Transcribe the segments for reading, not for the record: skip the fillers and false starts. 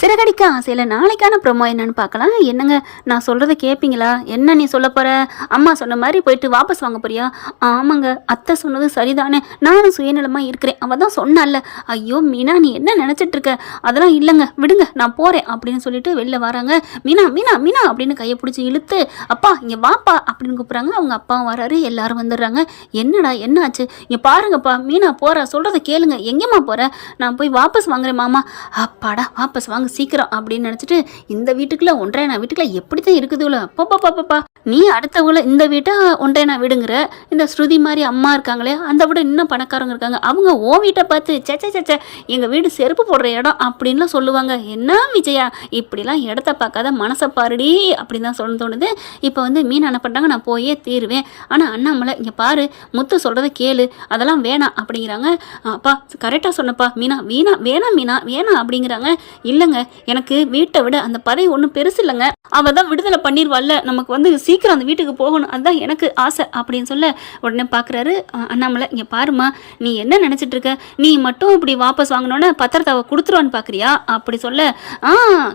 சிறகடிக்க ஆசையில் நாளைக்கான ப்ரொமோ என்னன்னு பார்க்கலாம். என்னங்க நான் சொல்கிறத கேட்பீங்களா? என்ன நீ சொல்ல போகிற? அம்மா சொன்ன மாதிரி போயிட்டு வாபஸ் வாங்க போறியா? ஆமாங்க, அத்தை சொன்னது சரிதானே, நானும் சுயநலமாக இருக்கிறேன், அவள் தான் சொன்னால. ஐயோ மீனா, நீ என்ன நினச்சிட்டு இருக்க? அதெல்லாம் இல்லைங்க, விடுங்க, நான் போகிறேன் அப்படின்னு சொல்லிட்டு வெளில வராங்க. மீனா மீனா மீனா அப்படின்னு கையை பிடிச்சி இழுத்து, அப்பா இங்கே வாப்பா அப்படின்னு கூப்பிட்றாங்க. அவங்க அப்பாவும் வராரு, எல்லாரும் வந்துடுறாங்க. என்னடா என்ன ஆச்சு? இங்கே பாருங்கப்பா, மீனா போகிறா, சொல்கிறத கேளுங்க. எங்கேம்மா போகிற? நான் போய் வாபஸ் வாங்குறேன் மாமா. அப்பாடா, வாபஸ் வாங்க சீக்கிரம் அப்படின்னு நினச்சிட்டு, இந்த வீட்டுக்குள்ள ஒன்றரை நான் வீட்டுக்குள்ள எப்படி தான் இருக்குதுல, அப்பா நீ அடுத்தவங்கள இந்த வீட்டை ஒன்றரை நான் விடுங்கிற. இந்த ஸ்ருதி மாதிரி அம்மா இருக்காங்களே, அந்த விட இன்னும் பணக்காரங்க இருக்காங்க, அவங்க ஓ வீட்டை பார்த்து சேச்சே எங்கள் வீடு செருப்பு போடுற இடம் அப்படின்லாம் சொல்லுவாங்க. என்ன விஜயா, இப்படிலாம் இடத்த பார்க்காத, மனசை பாருடி அப்படின்னு தான் சொல்ல தோணுது. இப்போ வந்து மீன் என்ன பண்ணுறாங்க, நான் போயே தீருவேன். ஆனால் அண்ணாமலை இங்கே பாரு, முத்து சொல்கிறத கேளு, அதெல்லாம் வேணாம் அப்படிங்கிறாங்க. அப்பா கரெக்டாக சொன்னப்பா மீனா, வேணாம் மீனா வேணாம் அப்படிங்கிறாங்க. இல்லைங்க, எனக்கு வீட்டை விட அந்த பதவி ஒன்றும் பெருசு இல்லைங்க, அவள் தான் விடுதலை பண்ணிடுவாள்ல, நமக்கு வந்து சீக்கிரம் அந்த வீட்டுக்கு போகணும், அதுதான் எனக்கு ஆசை அப்படின்னு சொல்ல உடனே பார்க்குறாரு அண்ணாமலை. இங்கே பாருமா, நீ என்ன நினச்சிட்டு இருக்க? நீ மட்டும் இப்படி வாபஸ் வாங்கினோன்னே பத்திரத்தை அவள் கொடுத்துருவான்னு பார்க்குறியா அப்படி சொல்ல,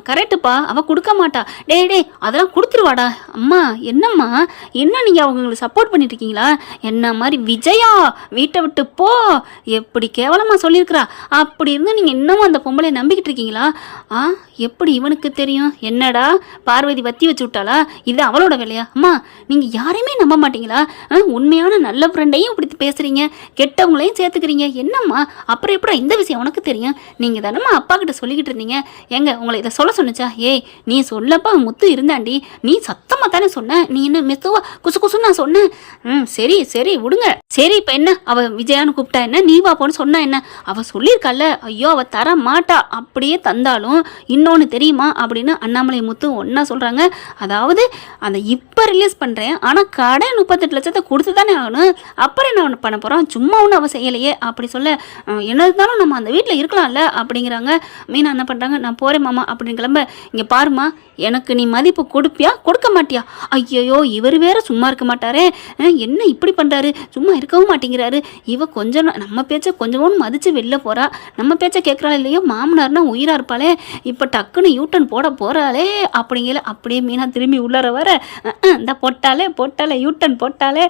கரெக்டுப்பா, அவள் கொடுக்க மாட்டா. டே அதெல்லாம் கொடுத்துருவாடா. அம்மா என்னம்மா, என்ன நீங்கள் அவங்களுக்கு சப்போர்ட் பண்ணிட்டு இருக்கீங்களா? என்ன மாதிரி விஜயா வீட்டை விட்டு போ, எப்படி கேவலமாக சொல்லியிருக்கிறா. அப்படி இருந்து நீங்கள் இன்னமும் அந்த பொம்பளை நம்பிக்கிட்டு இருக்கீங்களா? எப்படி இவனுக்கு தெரியும்? என்னடா பார்வதி வத்தி வச்சு விட்டாளா? இது அவளோட வேலையா? அம்மா நீங்கள் யாரையுமே நம்ப மாட்டீங்களா? உண்மையான நல்ல ஃப்ரெண்டையும் இப்படி பேசுகிறீங்க, கெட்டவங்களையும் சேர்த்துக்கிறீங்க. என்னம்மா அப்புறம் எப்படா இந்த விஷயம் உனக்கு தெரியும்? நீங்கள் தானம்மா அப்பா கிட்ட சொல்லிக்கிட்டு இருந்தீங்க. ஏங்க உங்களை இதை சொல்ல சொன்னிச்சா? ஏய் நீ சொல்லப்பா முத்து இருந்தாண்டி, நீ சத்தமாக தானே சொன்ன, நீ என்ன மெதுவா குசுன்னு நான் சொன்னேன். சரி விடுங்க. சரி இப்போ என்ன, அவள் விஜயான்னு கூப்பிட்டா என்ன, நீ வா போன்னு சொன்னா என்ன? அவள் சொல்லியிருக்கால, ஐயோ அவள் தர மாட்டா, அப்படியே தந்தாலும் இன்னொன்று தெரியுமா அப்படின்னு அண்ணாமலை முத்து ஒன்றா சொல்கிறாங்க. அதாவது அந்த இப்போ ரிலீஸ் பண்ணுறேன், ஆனால் கடை 38 லட்சத்தை கொடுத்து தானே ஆகணும், அப்புறம் என்ன ஒன்று பண்ண போகிறோம், சும்மா ஒன்று அவள் செய்யலையே அப்படி சொல்ல, என்ன இருந்தாலும் நம்ம அந்த வீட்டில் இருக்கலாம்ல அப்படிங்கிறாங்க. மீனா என்ன பண்ணுறாங்க, நான் போகிறேன் மாமா அப்படின்னு கிளம்ப. இங்கே பாருமா, எனக்கு நீ மதிப்பு கொடுப்பியா கொடுக்க மாட்டியா? ஐயோ இவர் வேற சும்மா இருக்க மாட்டாரே, என்ன இப்படி பண்ணுறாரு, சும்மா இருக்கவும் மாட்டேங்கிறாரு. இவ கொஞ்சம் நம்ம பேச்சை கொஞ்சம் மதித்து வெளில போகிறா, நம்ம பேச்சை கேட்குறாள் இல்லையோ, மாமனார்னா உயிராக இருப்பாளே, இப்போ டக்குன்னு யூட்டன் போட போகிறாளே அப்படிங்கிற. அப்படியே மீனா திரும்பி உள்ளார வர, இந்த போட்டாலே யூட்டன் போட்டாலே.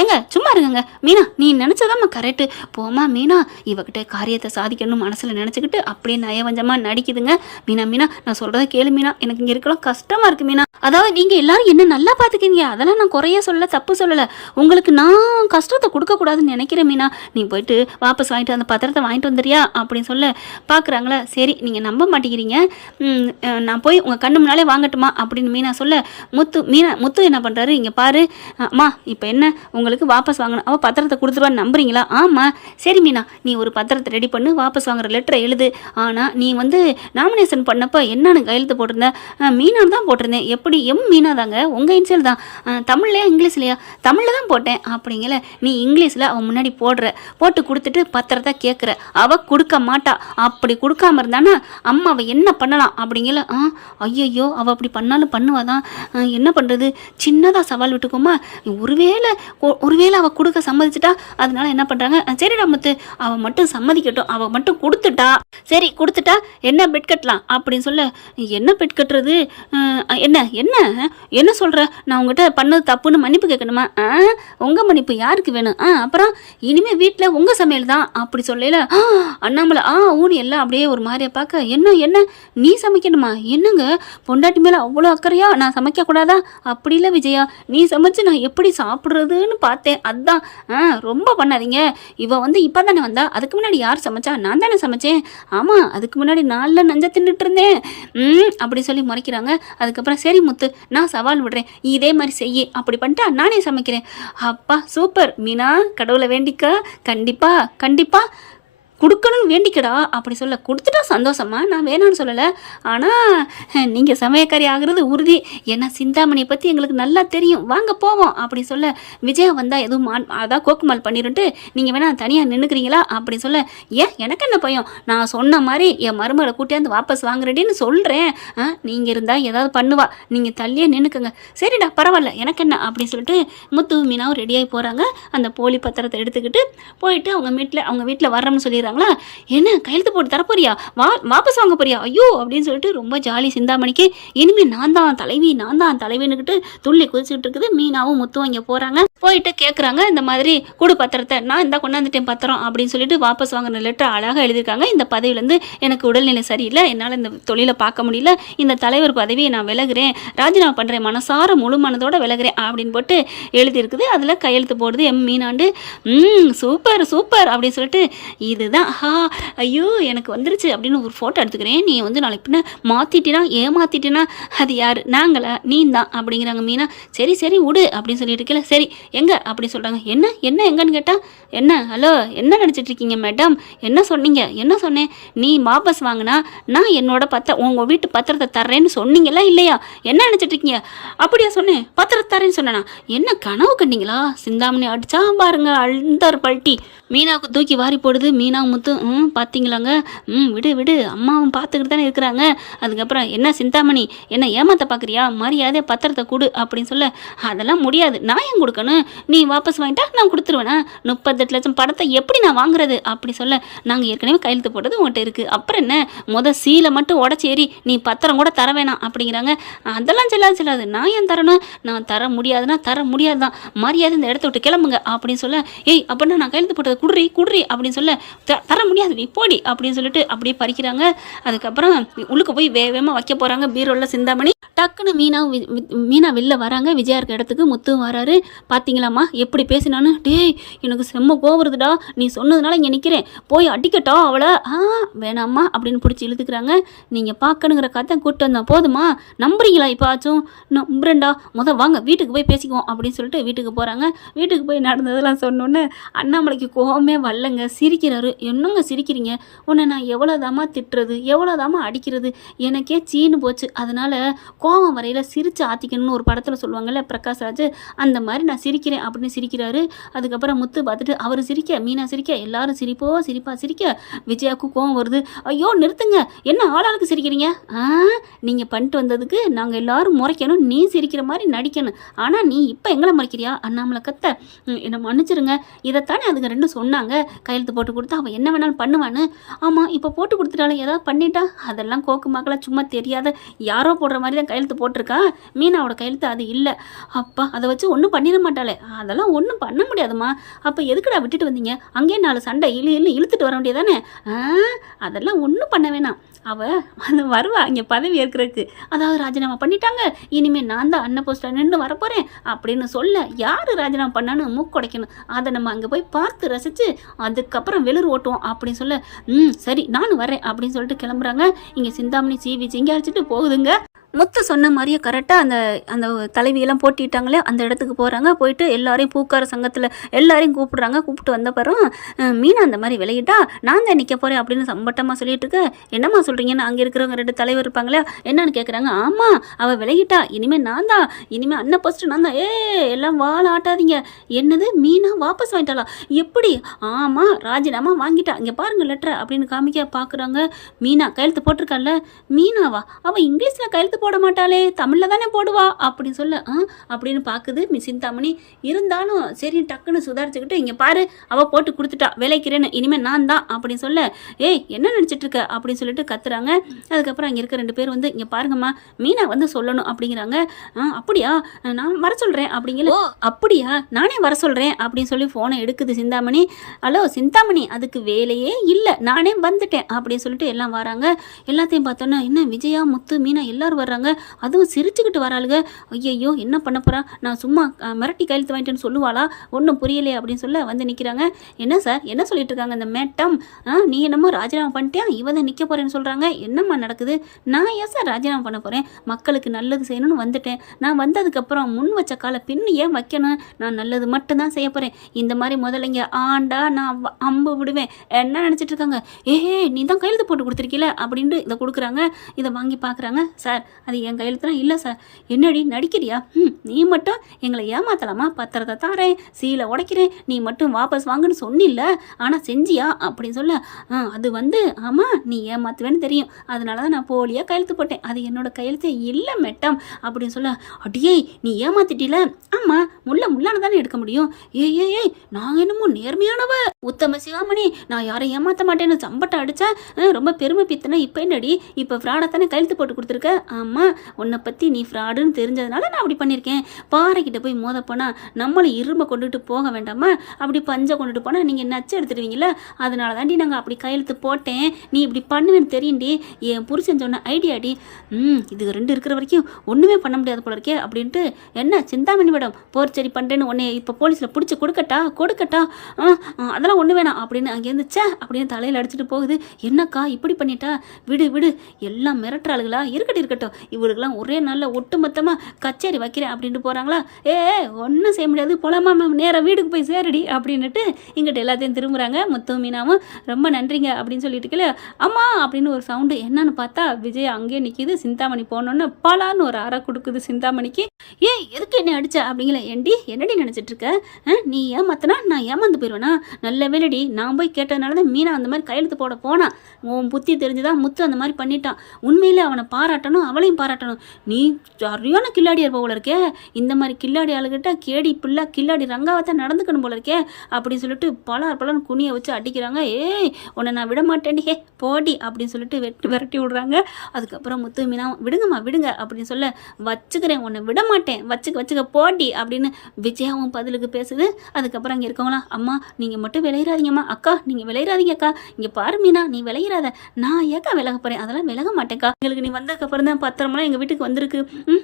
ஏங்க சும்மா இருங்க மீனா, நீ நினச்சதாம்மா கரெக்டு, போமா மீனா, இவகிட்ட காரியத்தை சாதிக்கணும் மனசில் நினச்சிக்கிட்டு அப்படியே நயவஞ்சமாக நடிக்குதுங்க. மீனா நான் சொல்கிறத கேளு மீனா, எனக்கு இங்கே இருக்கலாம் கஷ்டமாக இருக்குது மீனா. அதாவது நீங்கள் எல்லாரும் என்ன நல்லா பார்த்துக்கீங்க, அதெல்லாம் நான் குறைய சொல்லலை, தப்பு சொல்லலை, உங்களுக்கு நான் கஷ்டத்தை கொடுக்கக்கூடாதுன்னு நினைக்கிறேன் மீனா. நீ போயிட்டு வாபஸ் வாங்கிட்டு அந்த பத்திரத்தை வாங்கிட்டு வந்துடுறியா அப்படின்னு சொல்ல பார்க்குறாங்களா. சரி நீங்கள் நம்ப மாட்டேங்கிறீங்க, நான் போய் உங்கள் கண்ணு முன்னாலே வாங்கட்டுமா அப்படின்னு மீனா சொல்ல, முத்து என்ன பண்ணுறாரு, இங்கே பாரு அம்மா, இப்போ என்ன உங்களுக்கு வாபஸ் வாங்கணும், அவள் பத்திரத்தை கொடுத்துருவான்னு நம்புறீங்களா? ஆமாம். சரி மீனா, நீ ஒரு பத்திரத்தை ரெடி பண்ணு, வாபஸ் வாங்குற லெட்டரை எழுது. ஆனால் நீ வந்து நாமினேஷன் பண்ணப்போ என்னன்னு கையெழுத்து போட்டிருந்தேன்? மீனான்னு தான் போட்டிருந்தேன். எப்படி மீனா தாங்க, உங்கள் இன்சியல் தான். தமிழ்லையா இங்கிலீஷ்லையா? தமிழில் தான் போட்டேன் அப்படிங்கல. நீ இங்கிலீஷில் அவன் முன்னாடி போட்டு கொடுத்துட்டு பத்திரத்தை கேட்குற, அவள் கொடுக்க மாட்டா. அப்படி கொடுக்காம இருந்தானா அம்மா அவள் என்ன பண்ணலாம் அப்படிங்கல. ஐயோ அவள் அப்படி பண்ணாலும் பண்ணுவாதான், என்ன பண்ணுறது, சின்னதாக சவால் விட்டுக்கோமா. ஒருவேளை அவள் கொடுக்க சம்மதிச்சிட்டா, அதனால என்ன பண்ணுறாங்க, சரிடா முத்து அவள் மட்டும் சம்மதிக்கட்டும், அவள் மட்டும் கொடுத்துட்டா, சரி கொடுத்துட்டா என்ன பெட் கட்டலாம் அப்படின்னு சொல்ல. என்ன பெட் கட்டுறது, என்ன சொல்கிற, நான் உங்கள்கிட்ட பண்ணது தப்புன்னு மன்னிப்பு கேட்கணுமா? உங்கள் மன்னிப்பு யாருக்கு வேணும்? அப்புறம் இனிமேல் வீட்டில் உங்கள் சமையல் தான் அப்படி சொல்லல. அண்ணாமலை ஊனி எல்லாம் அப்படியே ஒரு மாதிரியா பார்க்க, என்ன நீ சமைக்கணுமா? என்னங்க பொண்டாட்டி மேலே அவ்வளோ அக்கறையா, நான் சமைக்கக்கூடாதா? அப்படி இல்லை விஜயா, நீ சமைச்சு நான் எப்படி சாப்பிட்றதுன்னு பார்த்தேன், அதான். ரொம்ப பண்ணாதீங்க, இவ வந்து இப்போ தானே வந்தா, அதுக்கு முன்னாடி யார் சமைச்சா? நான் தானே சமைச்சேன். ஆமாம், அதுக்கு முன்னாடி நாளில் நஞ்சை தின்னுட்டு இருந்தேன் அப்படி சொல்லி முறைக்கிறாங்க. அதுக்கப்புறம் சரி முத்து, நான் சவால் விடுறேன், இதே மாதிரி செய்ய, அப்படி பண்ணிட்டா நானே சமைக்கிறேன். அப்பா சூப்பர் மீனா, கடவுளை வேண்டிக்கா, கண்டிப்பாக கொடுக்கணும்னு வேண்டிக்கடா அப்படி சொல்ல. கொடுத்துட்டா சந்தோஷமா, நான் வேணான்னு சொல்லலை, ஆனால் நீங்கள் சமயக்காரி ஆகிறது உறுதி, ஏன்னா சிந்தாமணியை பற்றி எங்களுக்கு நல்லா தெரியும், வாங்க போவோம் அப்படி சொல்ல. விஜயா வந்தால் எதுவும் அதான் கோக்குமால் பண்ணிருன்ட்டு நீங்கள் வேணா தனியாக நின்றுக்கிறீங்களா அப்படி சொல்ல. ஏன் எனக்கு என்ன பயம், நான் சொன்ன மாதிரி என் மருமகளை கூட்டியாந்து வாபஸ் வாங்குறேன்னு சொல்கிறேன், நீங்கள் இருந்தால் ஏதாவது பண்ணுவா, நீங்கள் தள்ளியே நின்றுக்குங்க. சரிடா பரவாயில்ல எனக்கு என்ன அப்படின்னு சொல்லிட்டு முத்து மீனாவும் ரெடியாகி போகிறாங்க. அந்த போலி பத்திரத்தை எடுத்துக்கிட்டு போயிட்டு அவங்க வீட்டில் வர்றோம்னு சொல்லிடுறாங்க. கேட்குறாங்களா, என்ன கையெழுத்து போட்டு தரப்போறியா, வாபஸ் வாங்க போறியா, ஐயோ அப்படின்னு சொல்லிட்டு ரொம்ப ஜாலி சிந்தாமணிக்கு. இனிமேல் நான் தான் தலைவி, நான் தான் தலைவின்னுக்கிட்டு துள்ளி குதிச்சுட்டு இருக்குது. மீனாவும் முத்துவும் இங்கே போகிறாங்க. போயிட்டு கேட்குறாங்க, இந்த மாதிரி கொடு பத்திரத்தை, நான் இந்த கொண்டாந்துட்டேன் பத்திரம் அப்படின்னு சொல்லிட்டு வாபஸ் வாங்கின லெட்டர் அழகாக எழுதியிருக்காங்க. இந்த பதவியிலேருந்து எனக்கு உடல்நிலை சரியில்லை, என்னால் இந்த தொழிலை பார்க்க முடியல, இந்த தலைவர் பதவியை நான் விலகுறேன், ராஜினாமா பண்ணுறேன், மனசார முழு மனதோடு விலகுறேன் அப்படின்னு போட்டு எழுதியிருக்குது. அதில் கையெழுத்து போடுது மீனாண்டு. சூப்பர் சூப்பர் அப்படின்னு சொல்லிட்டு, இதுதான் ஐயோ எனக்கு வந்துருச்சு அப்படின்னு ஒரு ஃபோட்டோ எடுத்துக்கிறேன், நீ வந்து நாளைக்கு பின்ன மாற்றிட்டினா ஏமாற்றிட்டினா அது யார், நாங்களா நீ தான் அப்படிங்கிறாங்க மீனா. சரி சரி விடு அப்படின்னு சொல்லிட்டு இருக்கல. சரி எங்கே அப்படி சொல்கிறாங்க. என்ன என்ன எங்கன்னு கேட்டால், என்ன ஹலோ என்ன நினச்சிட்டு இருக்கீங்க மேடம், என்ன சொன்னீங்க, என்ன சொன்னேன், நீ வாபஸ் வாங்கினா நான் என்னோட உங்கள் வீட்டு பத்திரத்தை தர்றேன்னு சொன்னீங்களா இல்லையா, என்ன நினச்சிட்டு இருக்கீங்க, அப்படியா சொன்னேன், பத்திரத்தை தரேன்னு சொன்னேனா, என்ன கனவு கண்டீங்களா, சிந்தாமணி அடிச்சா பாருங்க அழுந்தார் பல்ட்டி. மீனாவுக்கு தூக்கி வாரி போடுது. மீனா முத்து பார்த்தீங்களாங்க, விடு விடு அம்மாவும் பார்த்துக்கிட்டு தானே இருக்கிறாங்க. அதுக்கப்புறம் என்ன சிந்தாமணி என்ன ஏமாத்த பார்க்குறியா, மரியாதை பத்திரத்தை கொடு அப்படின்னு சொல்ல, அதெல்லாம் முடியாது, நான் ஏன் கொடுக்கணும், நீ வாபஸ் வாங்கிட்டா நான் கொடுத்துருவேனா, 38 லட்சம் படத்தை எப்படி நான் வாங்குறது அப்படி சொல்ல, நாங்கள் ஏற்கனவே கையெழுத்து போட்டது உங்கள்கிட்ட இருக்குது, அப்புறம் என்ன சீலை மட்டும் உடச்சேரி நீ பத்திரம் கூட தர வேணாம் அப்படிங்கிறாங்க. அதெல்லாம் செல்லாது நான் ஏன் தரணும், நான் தர முடியாதுன்னா தர முடியாது தான், மரியாதை இந்த இடத்த விட்டு கிளம்புங்க அப்படின்னு சொல்ல, ஏய் அப்படின்னா நான் கையெழுத்து போட்டது குடுறி அப்படின்னு சொல்ல, தர முடியாது நீ போடி அப்படின்னு சொல்லிட்டு அப்படியே பறிக்கிறாங்க. அதுக்கப்புறம் உள்ளுக்கு போய் வேகமாக வைக்க போகிறாங்க பீரோவில் சிந்தாமணி. டக்குன்னு மீனா வெளில வராங்க. விஜயா இருக்க இடத்துக்கு முத்துவும் வராரு. பார்த்தீங்களாம்மா எப்படி பேசினான்னு, டேய் எனக்கு செம்ம கோவருதுடா, நீ சொன்னதுனால இங்கே நிற்கிறேன், போய் அடிக்கட்டா அவளை, வேணாம்மா அப்படின்னு பிடிச்சி இழுத்துக்கிறாங்க. நீங்கள் பார்க்கணுங்கிற கதை கூப்பிட்டு வந்தால் போதுமா, நம்புறீங்களா இப்போ ஆச்சும், நம்புறேன்டா, வாங்க வீட்டுக்கு போய் பேசிக்குவோம் அப்படின்னு சொல்லிட்டு வீட்டுக்கு போகிறாங்க. வீட்டுக்கு போய் நடந்ததெல்லாம் சொன்னோன்னே அண்ணாமலைக்கு கோவமே வரலங்க, சிரிக்கிறாரு. என்னங்க சிரிக்கிறீங்க, உன்னை நான் எவ்வளோதாம்மா திட்டுறது, எவ்வளோதாம்மா அடிக்கிறது, எனக்கே சீனு போச்சு, அதனால கோவம் வரையில் சிரித்து ஆத்திக்கணும்னு ஒரு படத்தில் சொல்லுவாங்கள்ல பிரகாஷ்ராஜ், அந்த மாதிரி நான் சிரிக்கிறேன் அப்படின்னு சிரிக்கிறாரு. அதுக்கப்புறம் முத்து பார்த்துட்டு அவர் சிரிக்க, மீனா சிரிக்க, எல்லாரும் சிரிப்பா சிரிக்க விஜயாவுக்கு கோவம் வருது. ஐயோ நிறுத்துங்க, என்ன ஆளாளுக்கு சிரிக்கிறீங்க, நீங்கள் பண்ணிட்டு வந்ததுக்கு நாங்கள் எல்லாரும் முறைக்கணும், நீ சிரிக்கிற மாதிரி நடிக்கணும், ஆனால் நீ இப்போ எங்களை மறைக்கிறியா, அண்ணாமலை கத்த, என்னை மன்னிச்சிருங்க, இதைத்தானே அதுங்க ரெண்டும் சொன்னாங்க, கையெழுத்து போட்டு கொடுத்தா அவன் என்ன வேணாலும் பண்ணுவான்னு. ஆமாம் இப்போ போட்டு கொடுத்துட்டாலும் ஏதாவது பண்ணிட்டா, அதெல்லாம் கோக்கு மக்களாக சும்மா தெரியாத யாரோ போடுற மாதிரி தான் கையெழுத்து போட்டிருக்கா, மீனாவோட கையெழுத்து அது இல்லை, அப்பா அதை வச்சு ஒன்றும் பண்ணிட மாட்டாளே, அதெல்லாம் ஒன்றும் பண்ண முடியாதுமா, அப்போ எதுக்குடா விட்டுட்டு வந்தீங்க, அங்கேயே 4 சண்டை இழுத்துட்டு வர முடியாதானே, அதெல்லாம் ஒன்றும் பண்ண வேணாம், அவள் வருவா இங்கே பதவி ஏற்கிறதுக்கு, அதாவது ராஜினாமா பண்ணிட்டாங்க, இனிமேல் நான் தான் அண்ணன் போஸ்டர் நின்று வரப்போகிறேன் அப்படின்னு சொல்ல, யார் ராஜினாமா பண்ணான்னு மூக்குடைக்கணும், அதை நம்ம அங்கே போய் பார்த்து ரசித்து அதுக்கப்புறம் வெளிர் ஓட்டுவோம் அப்படின்னு சொல்ல, சரி நானும் வரேன் அப்படின்னு சொல்லிட்டு கிளம்புறாங்க. இங்கே சிந்தாமணி சீவி சிங்காரிச்சிட்டு போகுதுங்க. முத்து சொன்ன மாதிரியே கரெக்டாக அந்த தலைவியெல்லாம் போட்டிட்டாங்களே அந்த இடத்துக்கு போகிறாங்க. போயிட்டு எல்லாரையும் பூக்கார சங்கத்தில் எல்லாரையும் கூப்பிடுறாங்க. கூப்பிட்டு வந்த பிறகு மீனா அந்த மாதிரி விளையிட்டா நான் தான் நிற்க போகிறேன் அப்படின்னு சம்பட்டமாக சொல்லிட்டு இருக்க. என்னம்மா சொல்கிறீங்கன்னு அங்கே இருக்கிறவங்க 2 தலைவர் இருப்பாங்களே என்னன்னு கேட்குறாங்க. ஆமாம் அவள் விளையிட்டா, இனிமேல் நான் தான், இனிமேல் அண்ணன் ஃபஸ்ட்டு நான் தான், எல்லாம் வாழ ஆட்டாதீங்க, என்னது மீனா வாபஸ் வாங்கிட்டாளா, எப்படி, ஆமாம் ராஜினாமா வாங்கிட்டா, இங்கே பாருங்கள் லெட்டரை அப்படின்னு காமிக்க பார்க்குறாங்க. மீனா கையெழுத்து போட்டிருக்காள்ல, மீனாவா, அவள் இங்கிலீஷில் கையெழுத்து போட மாட்டாளே, தமிழில் தானே போடுவா அப்படின்னு சொல்ல அப்படின்னு பார்க்குது சிந்தாமணி. இருந்தாலும் சரி டக்குன்னு சுதாரிச்சுக்கிட்டு, இங்கே பாரு அவள் போட்டு கொடுத்துட்டா விளைக்கிறேன்னு, இனிமேல் நான் தான் அப்படின்னு சொல்ல, என்ன நினச்சிட்டு இருக்க அப்படின்னு சொல்லிட்டு கத்துறாங்க. அதுக்கப்புறம் அங்கே இருக்க 2 பேர் வந்து, இங்கே பாருங்கம்மா மீனா வந்து சொல்லணும் அப்படிங்கிறாங்க. அப்படியா நான் வர சொல்கிறேன் அப்படிங்கிற, அப்படியா நானே வர சொல்கிறேன் அப்படின்னு சொல்லி ஃபோனை எடுக்குது சிந்தாமணி. ஹலோ சிந்தாமணி அதுக்கு வேலையே இல்லை, நானே வந்துட்டேன் அப்படின்னு சொல்லிட்டு எல்லாம் வராங்க. எல்லாத்தையும் பார்த்தோன்னா என்ன விஜயா முத்து மீனா எல்லாரும் வர்றாங்க. அதுவும் சிரிச்சுக்கிட்டு வராளுங்க. ஐயையோ என்ன பண்ண போகிறா, நான் சும்மா மிரட்டி கையெழுத்து வாங்கிட்டேன்னு சொல்லுவாளா, ஒன்றும் புரியலையே அப்படின்னு சொல்ல வந்து நிற்கிறாங்க. என்ன சார் என்ன சொல்லிட்டு இருக்காங்க இந்த மேட்டம், நீ என்னமோ ராஜினாமா பண்ணிட்டியா, இவ தான் நிற்க போகிறேன்னு சொல்கிறாங்க, என்னம்மா நடக்குது, நான் ஏன் சார் ராஜினாமா பண்ண போகிறேன், மக்களுக்கு நல்லது செய்யணும்னு வந்துட்டேன், நான் வந்ததுக்கப்புறம் முன் வச்ச காலை பின்னு ஏன் வைக்கணும், நான் நல்லது மட்டும்தான் செய்ய போகிறேன், இந்த மாதிரி முதல்ல இங்கே ஆண்டா நான் அம்பு விடுவேன், என்ன நினச்சிட்டு இருக்காங்க, நீ தான் கையெழுத்து போட்டு கொடுத்துருக்கீல அப்படின்ட்டு இதை கொடுக்குறாங்க. இதை வாங்கி பார்க்குறாங்க. சார் அது என் கையெழுத்துலாம் இல்லை சார். என்னடி நடிக்கிறியா? நீ மட்டும் எங்களை ஏமாத்தலாமா? பத்திரத்தை தாரேன், சீலை உடைக்கிறேன், நீ மட்டும் வாபஸ் வாங்குன்னு சொன்னில்ல, ஆனால் செஞ்சியா அப்படின்னு சொல்ல, அது வந்து ஆமாம் நீ ஏமாத்துவேன்னு தெரியும், அதனால தான் நான் போலியாக கையெழுத்து போட்டேன், அது என்னோட கையெழுத்தே இல்லை மேட்டம் அப்படின்னு சொல்ல, அடியே நீ ஏமாத்திட்டில? ஆமாம் முள்ளான தானே எடுக்க முடியும். ஏய் நாங்கள் என்னமோ நேர்மையானவ உத்தம சிகாமணி, நான் யாரை ஏமாற்ற மாட்டேன்னு சம்பட்டை அடித்தா ரொம்ப பெருமை பித்தனை. இப்போ என்னடி இப்போ ஃப்ராடாக கையெழுத்து போட்டு கொடுத்துருக்க? ஆமாம் உன்னை பற்றி நீ ஃப்ராடுன்னு தெரிஞ்சதுனால நான் அப்படி பண்ணியிருக்கேன். பாறைக்கிட்ட போய் மோத போனால் நம்மளை இரும்பை கொண்டுட்டு போக வேண்டாமா? அப்படி பஞ்சை கொண்டுட்டு போனால் நீங்கள் நச்சு எடுத்துடுவீங்களா? அதனால தாண்டி நாங்கள் அப்படி கையெழுத்து போட்டேன். நீ இப்படி பண்ணுவேன்னு தெரியும்டி. என் புருஷன் சொன்ன ஐடியாடி. இது 2 இருக்கிற வரைக்கும் ஒன்றுமே பண்ண முடியாது போல இருக்கே அப்படின்ட்டு, என்ன சிந்தாமணி மேடம் போர்ச்சேரி பண்ணுறேன்னு உன்னை இப்போ போலீஸில் பிடிச்சி கொடுக்கட்டா? அதெல்லாம் ஒன்று வேணாம் அப்படின்னு அங்கேருந்து அப்படின்னு தலையில் அடிச்சுட்டு போகுது. என்னக்கா இப்படி பண்ணிட்டா? விடு எல்லாம் மிரட்டுறாளுகளா? இருக்கட்டும், இவளுக்கெல்லாம் ஒரே நாளில் ஒட்டுமொத்தமாக கச்சேரி வைக்கிறேன் அப்படின்ட்டு போகிறாங்களா? ஒன்றும் செய்ய முடியாது, போலாமா நேராக வீட்டுக்கு போய் சேரடி அப்படின்னுட்டு இங்கிட்ட எல்லாத்தையும் திரும்புகிறாங்க. முத்து மீனாவும் ரொம்ப நன்றிங்க அப்படின்னு சொல்லிட்டு இருக்கல, அம்மா அப்படின்னு ஒரு சவுண்டு. என்னன்னு பார்த்தா விஜய் அங்கேயே நிற்கிது. சிந்தாமணி போனோன்னு பாலான்னு ஒரு அறை கொடுக்குது சிந்தாமணிக்கு. எதுக்கு என்ன அடிச்ச அப்படிங்கிற. என்னடி நினச்சிட்டு இருக்க? நீ ஏமாத்தினா நான் ஏமாந்து போயிடுவேனா? நல்ல வேலைடி, நான் போய் கேட்டதுனால தான் மீனா அந்த மாதிரி கையெழுத்து போட போனா. உன் புத்தி தெரிஞ்சுதான் முத்து அந்த மாதிரி பண்ணிட்டான். உண்மையிலே அவனை பாராட்டணும், அவளையும் பாராட்டணும். நீ சரியான கில்லாடி இருப்ப போல இருக்கே. இந்த மாதிரி கில்லாடி ஆளுகிட்ட கேடி பிள்ளை கில்லாடி ரங்காவத்தான் நடந்துக்கணும் போல இருக்கே அப்படின்னு சொல்லிட்டு பலர் குனியை வச்சு அடிக்கிறாங்க. உன்னை நான் விட மாட்டேன்டி, போடி அப்படின்னு சொல்லிட்டு விரட்டி விடுறாங்க. அதுக்கப்புறம் முத்து மீனா விடுங்க அப்படின்னு சொல்ல, வச்சுக்கிறேன் உன்னை விட மாட்டேன், வச்சுக்க போடி அப்படின்னு விஜயாவும் பதிலுக்கு பேசுது. அதுக்கப்புறம் அங்கே இருக்கவங்களா, அம்மா நீங்கள் மட்டும் விளையிறாதீங்கம்மா, அக்கா நீங்கள் விளையிறாதீங்க அக்கா, இங்கே பாரு மீனா நீ விளையிறாத, நான் ஏக்கா விலக போகிறேன், அதெல்லாம் விலக மாட்டேக்கா, எங்களுக்கு நீ வந்ததுக்கப்புறம் தான் பத்திரமெல்லாம் எங்கள் வீட்டுக்கு வந்திருக்கு,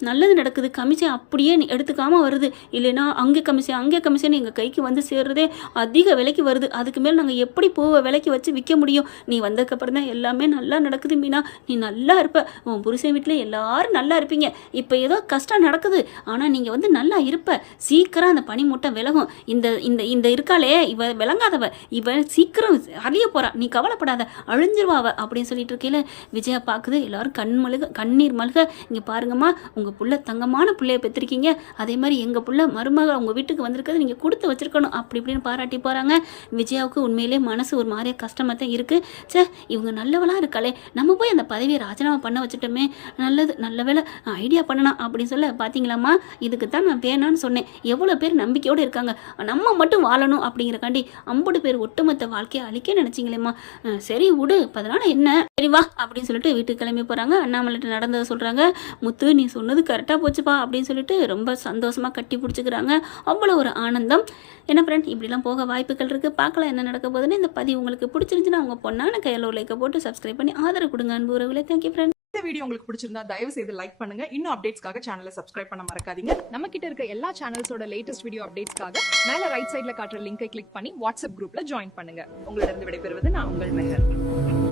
நல்லது நடக்குது, கமிஷன் அப்படியே நீ எடுத்துக்காமல் வருது, இல்லைன்னா அங்கே கமிஷன் எங்கள் கைக்கு வந்து சேர்றதே அதிக விலைக்கு வருது, அதுக்கு மேலே நாங்கள் எப்படி பூவை விலைக்கு வச்சு விற்க முடியும், நீ வந்ததுக்கப்புறம் தான் எல்லாமே நல்லா நடக்குது மீனா, நீ நல்லா இருப்ப, உன் புருஷன் வீட்டில் எல்லாரும் நல்லா இருப்பீங்க, இப்போ ஏதோ கஷ்டம் நடக்குது ஆனால் நீங்கள் வந்து நல்லா இருப்ப, சீக்கிரம் அந்த பனி மூட்டை விலகும், இந்த இருக்காளே இவ விளங்காதவ, இவ சீக்கிரம் அழிய போறா, நீ கவலைப்படாத, அழிஞ்சிருவாவ அப்படின்னு சொல்லிட்டு இருக்கையில விஜயா பார்க்குது. எல்லாரும் கண்ணீர் மல்க, இங்கே பாருங்கம்மா உங்கள் புள்ள தங்கமான பிள்ளைய பெற்றிருக்கீங்க, அதே மாதிரி எங்கள் புள்ள மருமக உங்கள் வீட்டுக்கு வந்திருக்கிறது நீங்கள் கொடுத்து வச்சிருக்கணும் அப்படி இப்படின்னு பாராட்டி போகிறாங்க. விஜயாவுக்கு உண்மையிலே மனசு ஒரு மாதிரியா கஷ்டமாக தான் இருக்குது. இவங்க நல்லவளாக இருக்காளே, நம்ம போய் அந்த பதவியை ராஜினாமா பண்ண வச்சுட்டோமே, நல்ல வேலை ஐடியா பண்ணலாம் அப்படின்னு சொல்ல, பார்த்தீங்களாம்மா இதுக்கு தான் நான் வேணான்னு சொன்னேன், எவ்வளோ பேர் நம்பிக்கையோடு இருக்காங்க, நம்ம மட்டும் வாழணும் அப்படிங்கிறக்காண்டி 50 பேர் ஒட்டுமொத்த வாழ்க்கையை அழிக்க நினச்சிங்களேம்மா, சரி விடு அதனால என்ன, சரி வா அப்படின்னு சொல்லிட்டு வீட்டுக்கு கிளம்பி போகிறாங்க. அண்ணாமலைட்டு நடந்ததை சொல்கிறாங்க. முத்து நீ சொன்னது கரெக்டாக போச்சுப்பா அப்படின்னு சொல்லிட்டு ரொம்ப சந்தோஷமாக கட்டி பிடிச்சிக்கிறாங்க. அவ்வளோ ஒரு ஆனந்தம். என்ன ஃப்ரெண்ட், இப்படிலாம் போக வாய்ப்புகள் இருக்குது, பார்க்கலாம் என்ன நடக்க போகுதுன்னு. இந்த பதிவு உங்களுக்கு பிடிச்சிருந்துச்சுன்னா அவங்க பொண்ணான கையில் ஒரு லைக்கை போட்டு சப்ஸ்கிரைப் பண்ணி ஆதரவு கொடுங்க அன்பு உறவுகளே. Thank you friend. இந்த வீடியோ உங்களுக்கு பிடிச்சிருந்தா தயவு செய்து லைக் பண்ணுங்க. இன்னும் அப்டேட்ஸ்க்காக சேனலை சப்ஸ்கிரைப் பண்ண மறக்காதீங்க. நம்ம கிட்ட இருக்க எல்லா சேனல்ஸோட லேட்டஸ்ட் வீடியோ அப்டேட்ஸ்க்காக மேல ரைட் சைடுல காட்டுற லிங்கை கிளிக் பண்ணி வாட்ஸ்அப் குரூப்ல ஜாயின் பண்ணுங்க. உங்களிடம் விடைபெறுவது நான் உங்கள் மெஹர்.